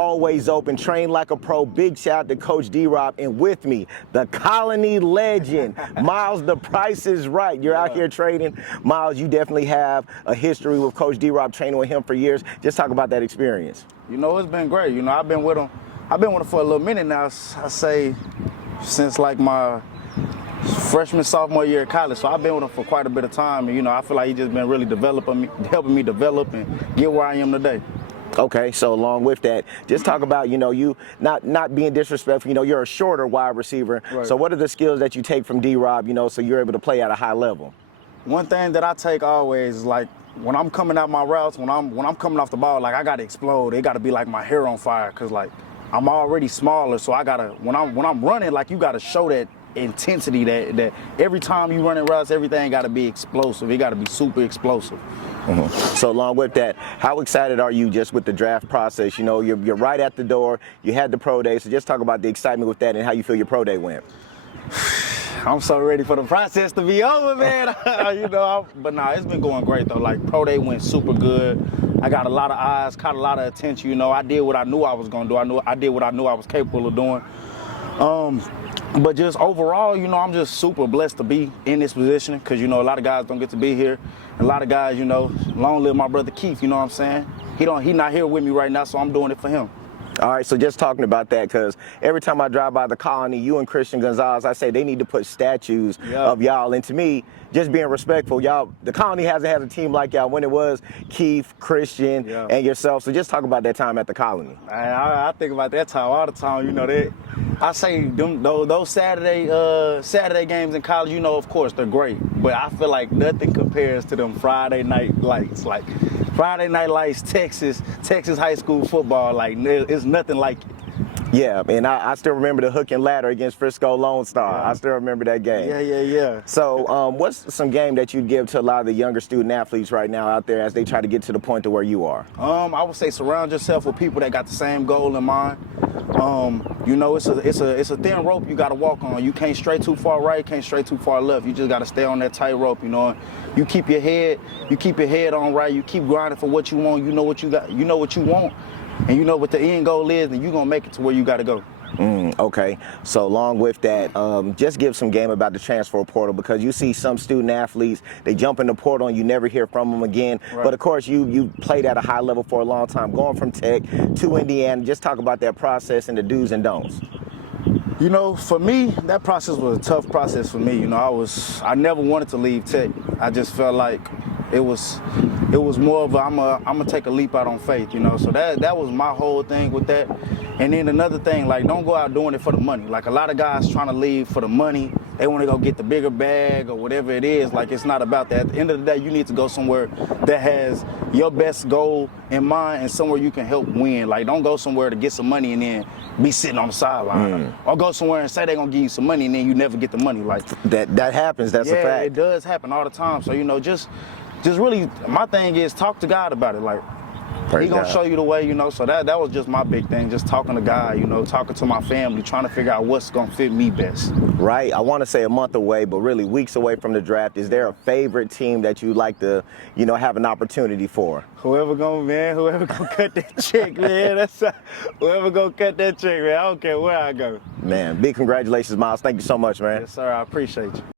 always open, train like a pro. Big shout out to Coach D-Rob, and with me, the Colony legend, Myles. The Price is right. You're out here training. Myles, you definitely have a history with Coach D-Rob, training with him for years. Just talk about that experience. You know, it's been great. You know, I've been with him for a little minute now. I say since like my freshman, sophomore year of college. So I've been with him for quite a bit of time. And, you know, I feel like he's just been really helping me develop and get where I am today. Okay, so along with that, just talk about, you not being disrespectful. You're a shorter wide receiver. Right. So what are the skills that you take from D-Rob, so you're able to play at a high level? One thing that I take always is like when I'm coming out my routes, when I'm coming off the ball, like I gotta explode. It gotta be like my hair on fire, cause like I'm already smaller, so I gotta when I'm running, like you gotta show that intensity that every time you running routes, everything gotta be explosive. It gotta be super explosive. Mm-hmm. So along with that, how excited are you just with the draft process? You're right at the door. You had the pro day, so just talk about the excitement with that and how you feel your pro day went. I'm so ready for the process to be over, man. But nah, it's been going great though. Like pro day went super good. I got a lot of eyes, caught a lot of attention. I did what I knew I was gonna do. I did what I knew I was capable of doing. But just overall, I'm just super blessed to be in this position because, a lot of guys don't get to be here. A lot of guys, long live my brother Keith, you know what I'm saying? He not here with me right now, so I'm doing it for him. All right, so just talking about that, because every time I drive by the Colony, you and Christian Gonzalez, I say they need to put statues of y'all. And to me, just being respectful, y'all, the Colony hasn't had a team like y'all when it was Keith, Christian, and yourself. So just talk about that time at the Colony. I think about that time all the time. I say those Saturday games in college, of course, they're great. But I feel like nothing compares to them Friday night lights. Like Friday night lights, Texas high school football, like it's nothing like it. Yeah, and I still remember the hook and ladder against Frisco Lone Star. I still remember that game. Yeah. So what's some game that you'd give to a lot of the younger student athletes right now out there as they try to get to the point to where you are? I would say surround yourself with people that got the same goal in mind. It's a thin rope you got to walk on. You can't stray too far right, can't stray too far left. You just got to stay on that tight rope, You keep your head on right. You keep grinding for what you want. You know what you got. You know what you want, and you know what the end goal is, and you're gonna make it to where you got to go. Okay, so along with that, just give some game about the transfer portal, because you see some student athletes, they jump in the portal and you never hear from them again. Right. But of course, you played at a high level for a long time, going from Tech to Indiana. Just talk about that process and the do's and don'ts. For me, that process was a tough process for me. I never wanted to leave Tech. I just felt like it was more of I'm gonna take a leap out on faith, So that was my whole thing with that. And then another thing, like, don't go out doing it for the money. Like, a lot of guys trying to leave for the money. They want to go get the bigger bag or whatever it is. Like, it's not about that. At the end of the day, you need to go somewhere that has your best goal in mind and somewhere you can help win. Like, don't go somewhere to get some money and then be sitting on the sideline. Or go somewhere and say they're going to give you some money and then you never get the money. Like that happens. That's a fact. Yeah, it does happen all the time. So, just really, my thing is talk to God about it. Like, He gonna show you the way, So that was just my big thing, just talking to God, talking to my family, trying to figure out what's gonna fit me best. Right. I want to say a month away, but really weeks away from the draft. Is there a favorite team that you'd like to, have an opportunity for? Whoever gonna cut that check, man. Whoever gonna cut that check, man. I don't care where I go. Man, big congratulations, Myles. Thank you so much, man. Yes, sir. I appreciate you.